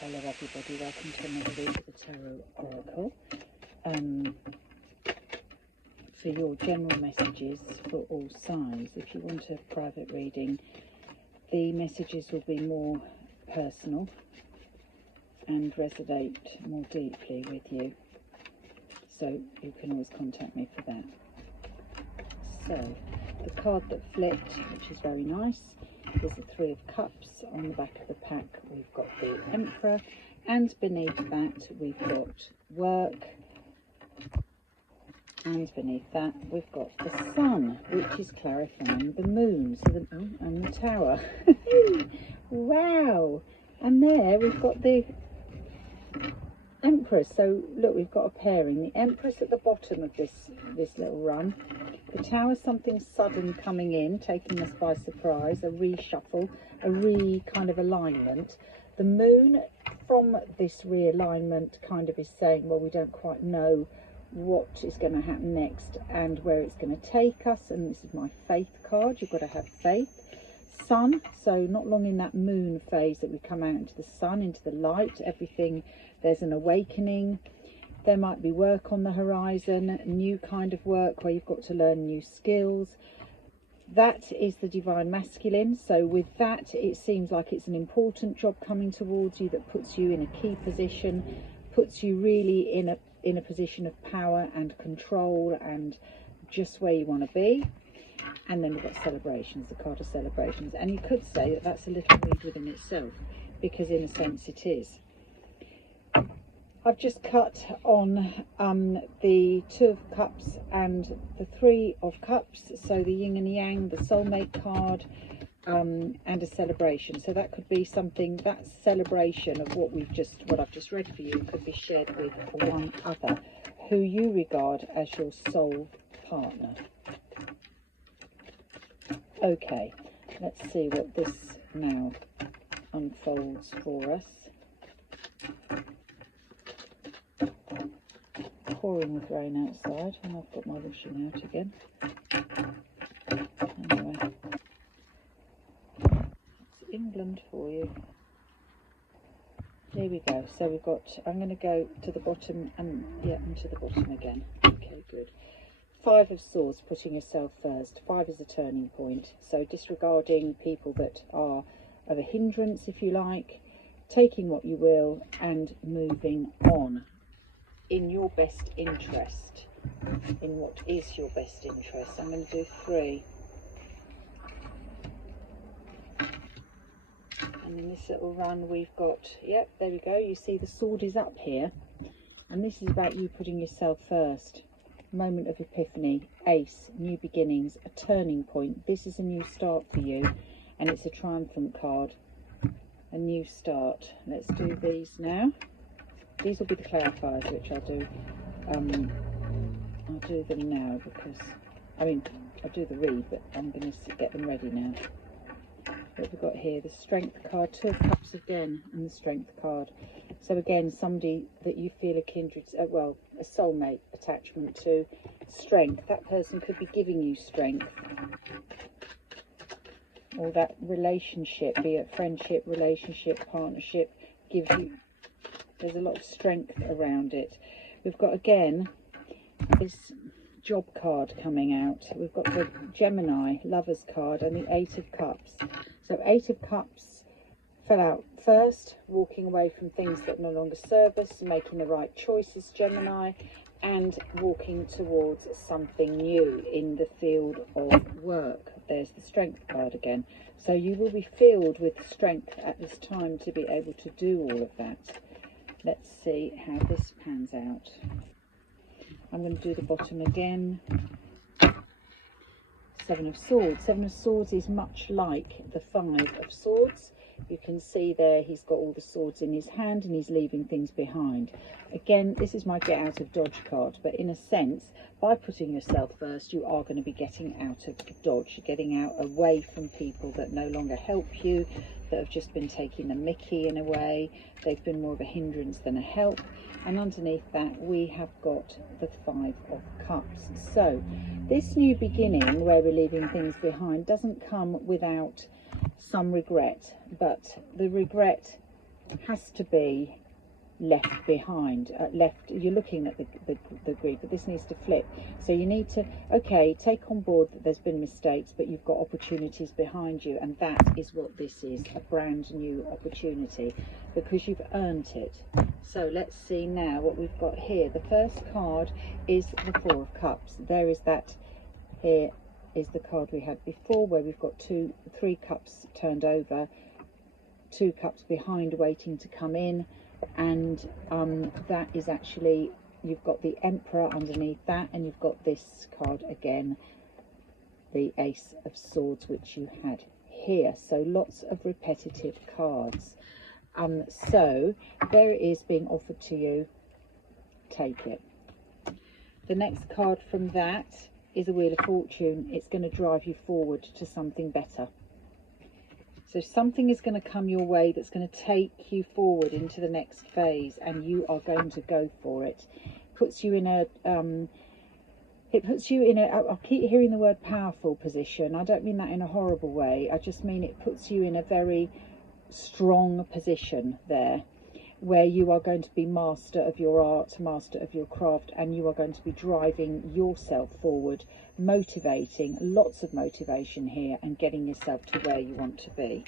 Hello everybody, welcome to another read of the Tarot Oracle. For your general messages for all signs, if you want a private reading, the messages will be more personal and resonate more deeply with you. So you can always contact me for that. So the card that flipped, which is very nice, is the Three of Cups. On the back of the pack we've got the Emperor, and beneath that we've got work, and beneath that we've got the Sun, which is clarifying the Moon, so and the Tower. Wow! And there we've got the Empress. So look, we've got a pairing. The Empress at the bottom of this little run. The Tower, something sudden coming in, taking us by surprise, a reshuffle, a kind of alignment. The Moon from this realignment kind of is saying, well, we don't quite know what is going to happen next and where it's going to take us. And this is my faith card. You've got to have faith. Sun, so not long in that moon phase that we come out into the sun, into the light, everything, there's an awakening. There might be work on the horizon, new kind of work where you've got to learn new skills. That is the Divine Masculine. So with that, it seems like it's an important job coming towards you that puts you in a key position, puts you really in a position of power and control and just where you want to be. And then we've got celebrations, the card of celebrations. And you could say that that's a little read within itself, because in a sense it is. I've just cut on the Two of Cups and the Three of Cups. So the yin and yang, the soulmate card, and a celebration. So that could be something, that celebration of what I've just read for you could be shared with one other who you regard as your soul partner. Okay, let's see what this now unfolds for us. Pouring with rain outside, and I've got my washing out again. Anyway, it's England for you. Here we go. So we've got, I'm going to go to the bottom and to the bottom again. Okay, good. Five of Swords, putting yourself first. Five is a turning point. So disregarding people that are of a hindrance, if you like, taking what you will and moving on in your best interest, in what is your best interest. I'm going to do three. And in this little run we've got, yep, there we go. You see the sword is up here. And this is about you putting yourself first. Moment of epiphany, ace, new beginnings, a turning point. This is a new start for you, and it's a triumphant card, a new start. Let's do these now. These will be the clarifiers, which I'll do them now, because I'll do the read, but I'm going to get them ready now. What we've got here, the Strength card, Two of Cups again, and the Strength card. So again, somebody that you feel a kindred, well, a soulmate attachment to. Strength, that person could be giving you strength, or that relationship, be it friendship, relationship, partnership, gives you, there's a lot of strength around it. We've got again this job card coming out. We've got the Gemini Lovers card and the Eight of Cups. So Eight of Cups fell out first, walking away from things that no longer serve us, making the right choices, Gemini, and walking towards something new in the field of work. There's the Strength card again. So you will be filled with strength at this time to be able to do all of that. Let's see how this pans out. I'm going to do the bottom again. Seven of Swords. Seven of Swords is much like the Five of Swords. You can see there he's got all the swords in his hand and he's leaving things behind. Again, this is my get out of dodge card, but in a sense, by putting yourself first, you are going to be getting out of dodge, getting out away from people that no longer help you, that have just been taking the mickey in a way. They've been more of a hindrance than a help. And underneath that we have got the Five of Cups. So this new beginning where we're leaving things behind doesn't come without some regret, but the regret has to be left behind. You're looking at the grid, but this needs to flip. So you need to, okay, take on board that there's been mistakes, but you've got opportunities behind you, and that is what this is, a brand new opportunity, because you've earned it. So let's see now what we've got here. The first card is the Four of Cups. There is that. Here is the card we had before, where we've got three cups turned over, 2 cups behind waiting to come in, and that is actually, you've got the Emperor underneath that, and you've got this card again, the Ace of Swords, which you had here. So lots of repetitive cards. So there it is being offered to you. Take it. The next card from that is a Wheel of Fortune. It's going to drive you forward to something better. So something is going to come your way that's going to take you forward into the next phase, and you are going to go for it. Puts you in a I keep hearing the word powerful position. I don't mean that in a horrible way. I just mean it puts you in a very strong position there, where you are going to be master of your art, master of your craft, and you are going to be driving yourself forward, motivating, lots of motivation here, and getting yourself to where you want to be.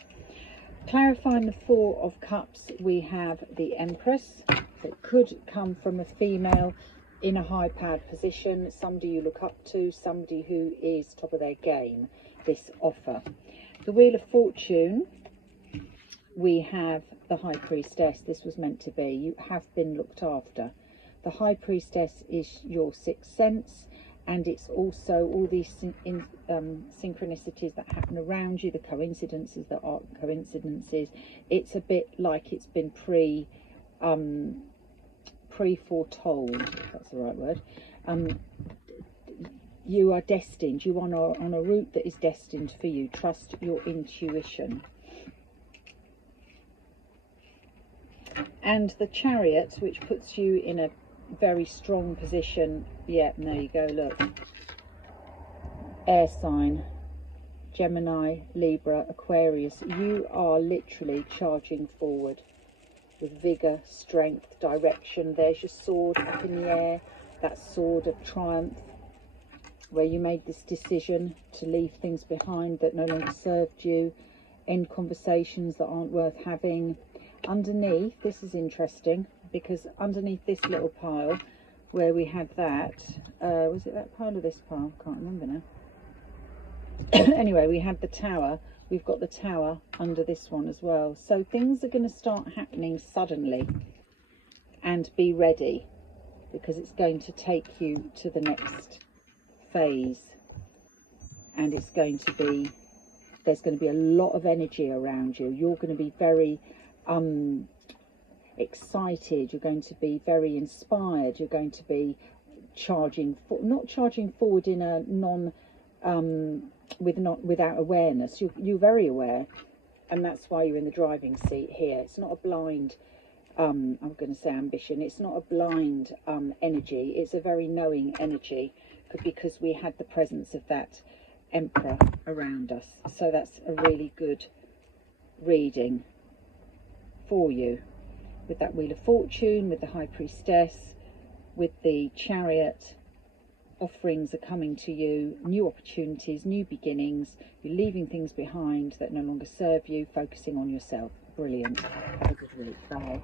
Clarifying the Four of Cups, we have the Empress. It could come from a female in a high-powered position, somebody you look up to, somebody who is top of their game, this offer. The Wheel of Fortune, we have the High Priestess. This was meant to be. You have been looked after. The High Priestess is your sixth sense, and it's also all these synchronicities that happen around you, the coincidences that aren't coincidences. It's a bit like it's been pre-foretold, if that's the right word. You are destined. You are on a route that is destined for you. Trust your intuition. And the Chariot, which puts you in a very strong position. Yeah, there you go, look. Air sign, Gemini, Libra, Aquarius. You are literally charging forward with vigour, strength, direction. There's your sword up in the air, that sword of triumph, where you made this decision to leave things behind that no longer served you, end conversations that aren't worth having. Underneath, this is interesting, because underneath this little pile where we had that, was it that pile or this pile? Can't remember now. Anyway, we had the Tower. We've got the Tower under this one as well. So things are going to start happening suddenly, and be ready, because it's going to take you to the next phase, and it's going to be, there's going to be a lot of energy around you. You're going to be very excited, you're going to be very inspired, you're going to be not charging forward in a without awareness. You're very aware, and that's why you're in the driving seat here. It's not a blind I'm going to say ambition, it's not a blind energy, it's a very knowing energy, because we had the presence of that Emperor around us. So that's a really good reading for you, with that Wheel of Fortune, with the High Priestess, with the Chariot. Offerings are coming to you, new opportunities, new beginnings. You're leaving things behind that no longer serve you, focusing on yourself. Brilliant. Have a good week. Bye.